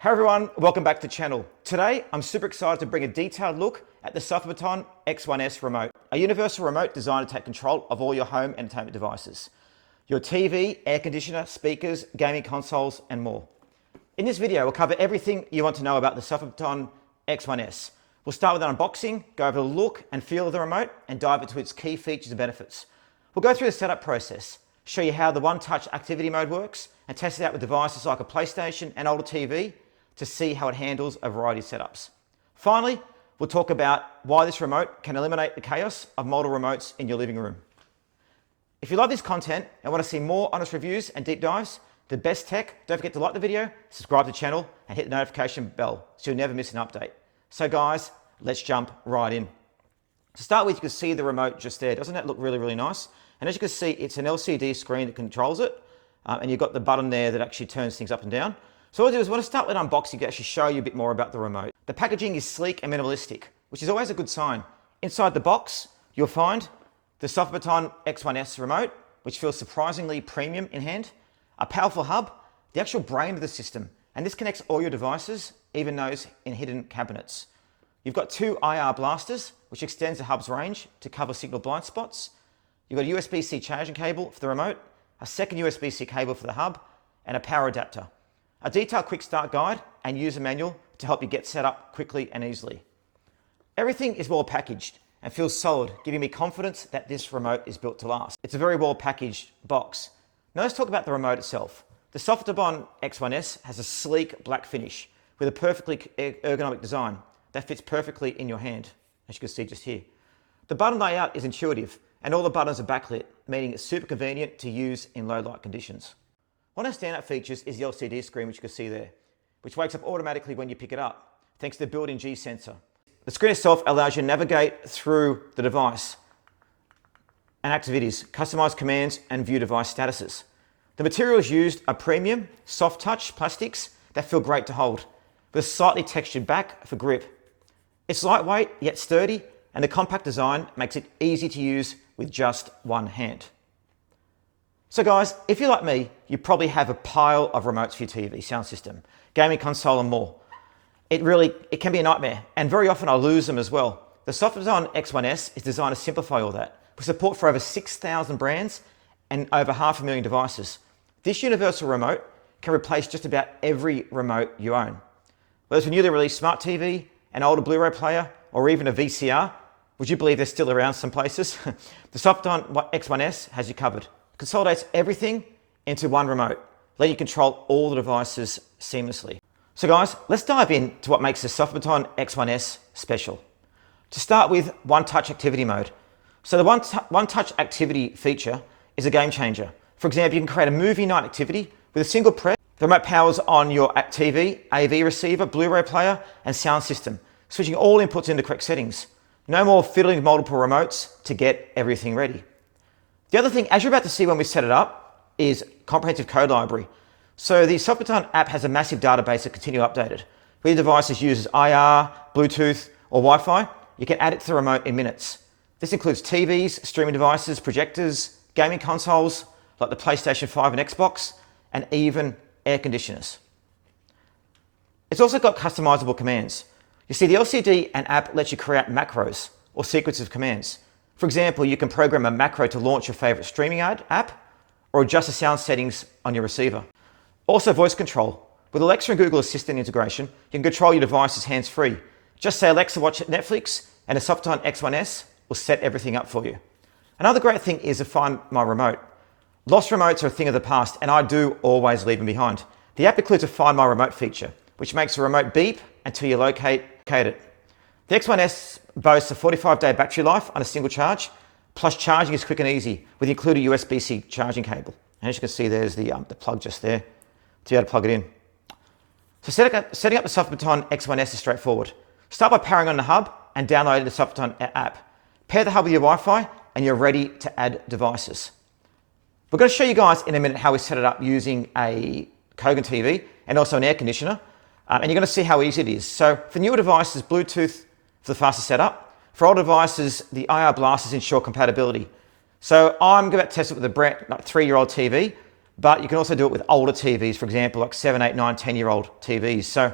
Hey everyone, welcome back to the channel. Today, I'm super excited to bring a detailed look at the Sofabaton X1S Remote, a universal remote designed to take control of all your home entertainment devices. Your TV, air conditioner, speakers, gaming consoles, and more. In this video, we'll cover everything you want to know about the Sofabaton X1S. We'll start with an unboxing, go over the look and feel of the remote, and dive into its key features and benefits. We'll go through the setup process, show you how the one-touch activity mode works, and test it out with devices like a PlayStation and older TV to see how it handles a variety of setups. Finally, we'll talk about why this remote can eliminate the chaos of multiple remotes in your living room. If you love this content and want to see more honest reviews and deep dives, the best tech, don't forget to like the video, subscribe to the channel, and hit the notification bell so you'll never miss an update. So guys, let's jump right in. To start with, you can see the remote just there. Doesn't that look really, really nice? And as you can see, it's an LCD screen that controls it. And you've got the button there that actually turns things up and down. So what I'll do is I want to start with unboxing to actually show you a bit more about the remote. The packaging is sleek and minimalistic, which is always a good sign. Inside the box, you'll find the Sofabaton X1S remote, which feels surprisingly premium in hand, a powerful hub, the actual brain of the system, and this connects all your devices, even those in hidden cabinets. You've got two IR blasters, which extends the hub's range to cover signal blind spots. You've got a USB-C charging cable for the remote, a second USB-C cable for the hub, and a power adapter. A detailed quick start guide and user manual to help you get set up quickly and easily. Everything is well packaged and feels solid, giving me confidence that this remote is built to last. It's a very well packaged box. Now let's talk about the remote itself. The Sofabaton X1S has a sleek black finish with a perfectly ergonomic design that fits perfectly in your hand, as you can see just here. The button layout is intuitive and all the buttons are backlit, meaning it's super convenient to use in low light conditions. One of the standout features is the LCD screen, which you can see there, which wakes up automatically when you pick it up, thanks to the built-in G sensor. The screen itself allows you to navigate through the device and activities, customize commands, and view device statuses. The materials used are premium, soft touch plastics that feel great to hold, with a slightly textured back for grip. It's lightweight, yet sturdy, and the compact design makes it easy to use with just one hand. So guys, if you're like me, you probably have a pile of remotes for your TV, sound system, gaming console and more. It can be a nightmare, and very often I lose them as well. The Sofabaton X1S is designed to simplify all that, with support for over 6,000 brands and over 500,000 devices. This universal remote can replace just about every remote you own. Whether it's a newly released smart TV, an older Blu-ray player, or even a VCR, would you believe they're still around some places? The Sofabaton X1S has you covered. Consolidates everything into one remote, letting you control all the devices seamlessly. So guys, let's dive into what makes the Sofabaton X1S special. To start with, one-touch activity mode. So the one-touch activity feature is a game changer. For example, you can create a movie night activity with a single press. The remote powers on your TV, AV receiver, Blu-ray player, and sound system, switching all inputs into correct settings. No more fiddling with multiple remotes to get everything ready. The other thing, as you're about to see when we set it up, is comprehensive code library. So the Sofabaton app has a massive database that continually updated. Whether your device uses IR, Bluetooth, or Wi-Fi, you can add it to the remote in minutes. This includes TVs, streaming devices, projectors, gaming consoles, like the PlayStation 5 and Xbox, and even air conditioners. It's also got customizable commands. You see, the LCD and app lets you create macros or sequences of commands. For example, you can program a macro to launch your favorite streaming app or adjust the sound settings on your receiver. Also voice control. With Alexa and Google Assistant integration, you can control your devices hands-free. Just say, Alexa, watch Netflix, and the Sofabaton X1S will set everything up for you. Another great thing is to find my remote. Lost remotes are a thing of the past, and I do always leave them behind. The app includes a Find My Remote feature, which makes the remote beep until you locate it. The X1S boasts a 45-day battery life on a single charge, plus charging is quick and easy with the included USB-C charging cable. And as you can see, there's the plug just there to be able to plug it in. So setting up the Sofabaton X1S is straightforward. Start by powering on the hub and downloading the Sofabaton app. Pair the hub with your Wi-Fi and you're ready to add devices. We're going to show you guys in a minute how we set it up using a Kogan TV and also an air conditioner. And you're going to see how easy it is. So for newer devices, Bluetooth for the faster setup. For older devices, the IR blasters ensure compatibility. So I'm going to test it with a brand like 3-year-old TV. but you can also do it with older TVs, for example, like 7, 8, 9, 10-year-old TVs. So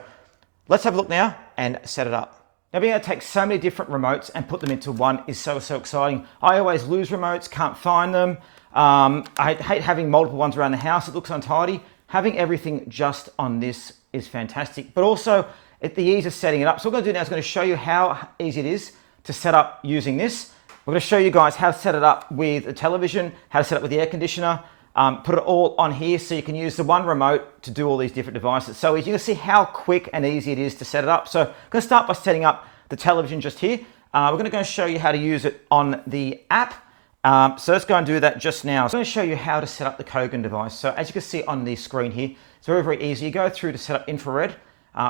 let's have a look now and set it up. Now, being able to take so many different remotes and put them into one is so exciting. I always lose remotes, can't find them. I hate having multiple ones around the house. It looks untidy. Having everything just on this is fantastic, but also the ease of setting it up. So what I'm going to do now is going to show you how easy it is to set up using this. We're going to show you guys how to set it up with a television, how to set it up with the air conditioner, put it all on here so you can use the one remote to do all these different devices. So as you can see how quick and easy it is to set it up. So I'm going to start by setting up the television just here. We're going to go and show you how to use it on the app. So let's go and do that just now. So I'm going to show you how to set up the Kogan device. So as you can see on the screen here, it's very easy. You go through to set up infrared,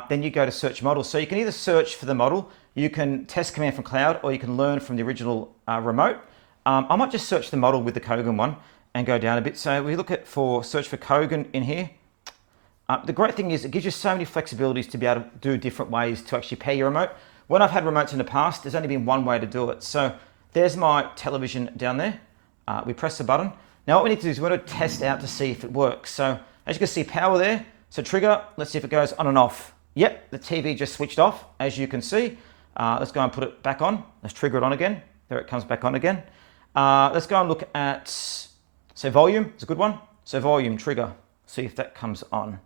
then you go to search model. So you can either search for the model, you can test command from cloud, or you can learn from the original remote. I might just search the model with the Kogan one and go down a bit. So we look at search for Kogan in here. The great thing is it gives you so many flexibilities to be able to do different ways to actually pair your remote. When I've had remotes in the past, there's only been one way to do it. So there's my television down there. We press the button. Now what we need to do is we want to test out to see if it works. So as you can see, power there. So trigger, let's see if it goes on and off. Yep, the TV just switched off, as you can see. Let's go and put it back on. Let's trigger it on again. There it comes back on again. Let's go and look at, so volume, it's a good one. So volume, trigger, see if that comes on.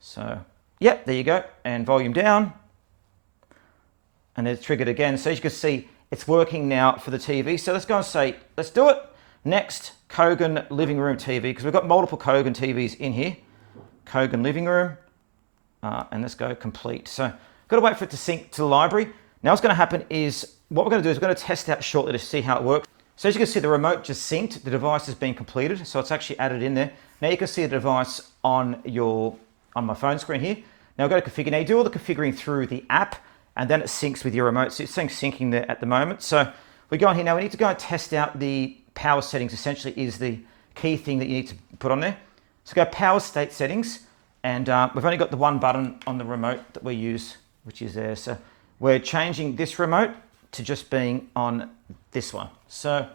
So, yep, there you go. And volume down. And then it's triggered again. So as you can see, it's working now for the TV. So let's go and say, let's do it. Next, Kogan living room TV, because we've got multiple Kogan TVs in here. Kogan living room. And let's go complete. So got to wait for it to sync to the library. Now what's going to happen is, what we're going to do is we're going to test out shortly to see how it works. So as you can see, the remote just synced. The device has been completed. So it's actually added in there. Now you can see the device on my phone screen here. Now go to configure. Now you do all the configuring through the app, and then it syncs with your remote. So it's saying syncing there at the moment. So we go on here now. We need to go and test out the power settings. Essentially is the key thing that you need to put on there. So go power state settings, and we've only got the one button on the remote that we use, which is there. So we're changing this remote to just being on this one. So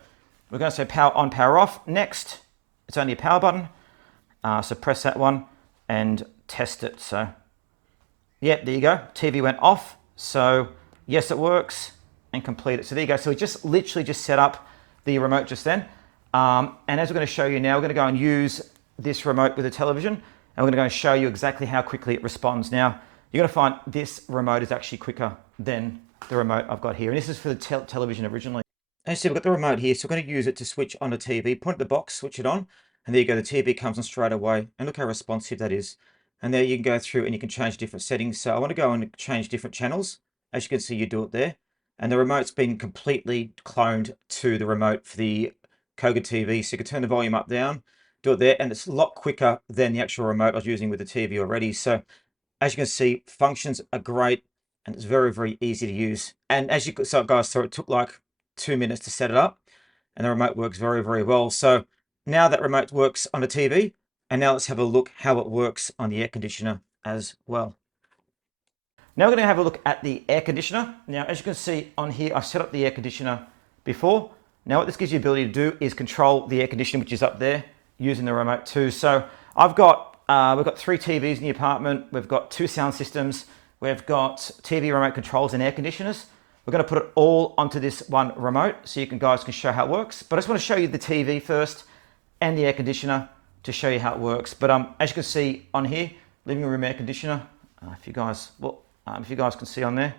we're going to say power on, power off. Next, it's only a power button. So press that one and test it. So yeah, there you go. TV went off. So yes, it works, and complete it. So there you go. So we just literally just set up the remote just then. And as we're going to show you now, we're going to go and use this remote with the television, and we're going to go and show you exactly how quickly it responds. Now, you're going to find this remote is actually quicker than the remote I've got here. And this is for the television originally. As you see, we've got the remote here, so we're going to use it to switch on the TV. Point at the box, switch it on, and there you go. The TV comes on straight away. And look how responsive that is. And there you can go through and you can change different settings. So I want to go and change different channels. As you can see, you do it there. And the remote's been completely cloned to the remote for the Kogan TV. So you can turn the volume up, down, do it there. And it's a lot quicker than the actual remote I was using with the TV already. So as you can see, functions are great, and it's very easy to use. And as you guys saw, it took like 2 minutes to set it up, and the remote works very well. So now that remote works on the TV, and now let's have a look how it works on the air conditioner as well. Now we're going to have a look at the air conditioner. Now, as you can see on here, I've set up the air conditioner before. Now what this gives you the ability to do is control the air conditioning, which is up there, using the remote too. So we've got 3 TVs in the apartment. We've got 2 sound systems. We've got TV remote controls and air conditioners. We're going to put it all onto this one remote so you guys can show how it works. But I just want to show you the TV first and the air conditioner to show you how it works. But as you can see on here, living room air conditioner. If you guys can see on there,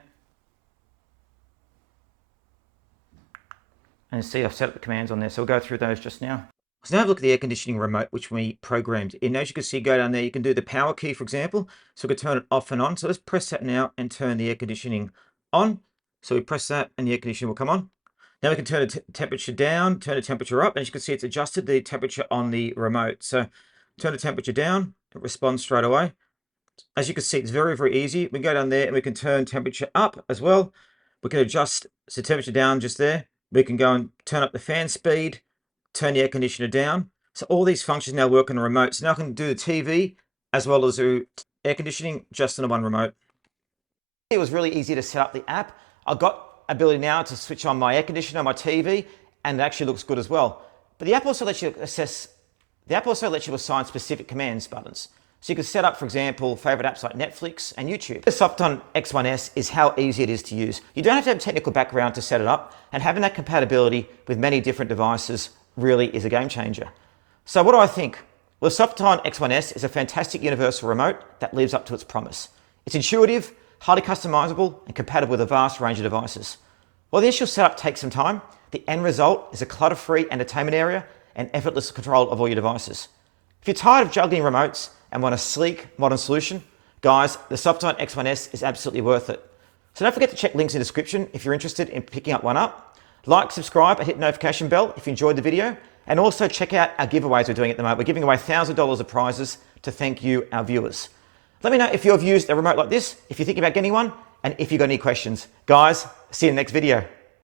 and see I've set up the commands on there. So we'll go through those just now. So now have a look at the air conditioning remote, which we programmed in. As you can see, go down there, you can do the power key, for example. So we can turn it off and on. So let's press that now and turn the air conditioning on. So we press that and the air conditioning will come on. Now we can turn the temperature down, turn the temperature up. And as you can see, it's adjusted the temperature on the remote. So turn the temperature down, it responds straight away. As you can see, it's very easy. We can go down there and we can turn temperature up as well. We can adjust the temperature down just there. We can go and turn up the fan speed, turn the air conditioner down. So all these functions now work on the remote. So now I can do the TV as well as do air conditioning just on the one remote. It was really easy to set up the app. I've got ability now to switch on my air conditioner, my TV, and it actually looks good as well. But the app also lets you assess The app also lets you assign specific commands buttons. So you can set up, for example, favorite apps like Netflix and YouTube. The Sofabaton X1S is how easy it is to use. You don't have to have a technical background to set it up, and having that compatibility with many different devices really is a game changer. So what do I think? Well, the Sofabaton X1S is a fantastic universal remote that lives up to its promise. It's intuitive, highly customizable, and compatible with a vast range of devices. While the initial setup takes some time, the end result is a clutter-free entertainment area and effortless control of all your devices. If you're tired of juggling remotes and want a sleek, modern solution, guys, the Sofabaton X1S is absolutely worth it. So don't forget to check links in the description if you're interested in picking up one up. Like, subscribe, and hit the notification bell if you enjoyed the video. And also check out our giveaways we're doing at the moment. We're giving away $1,000 of prizes to thank you, our viewers. Let me know if you've used a remote like this, if you're thinking about getting one, and if you've got any questions. Guys, see you in the next video.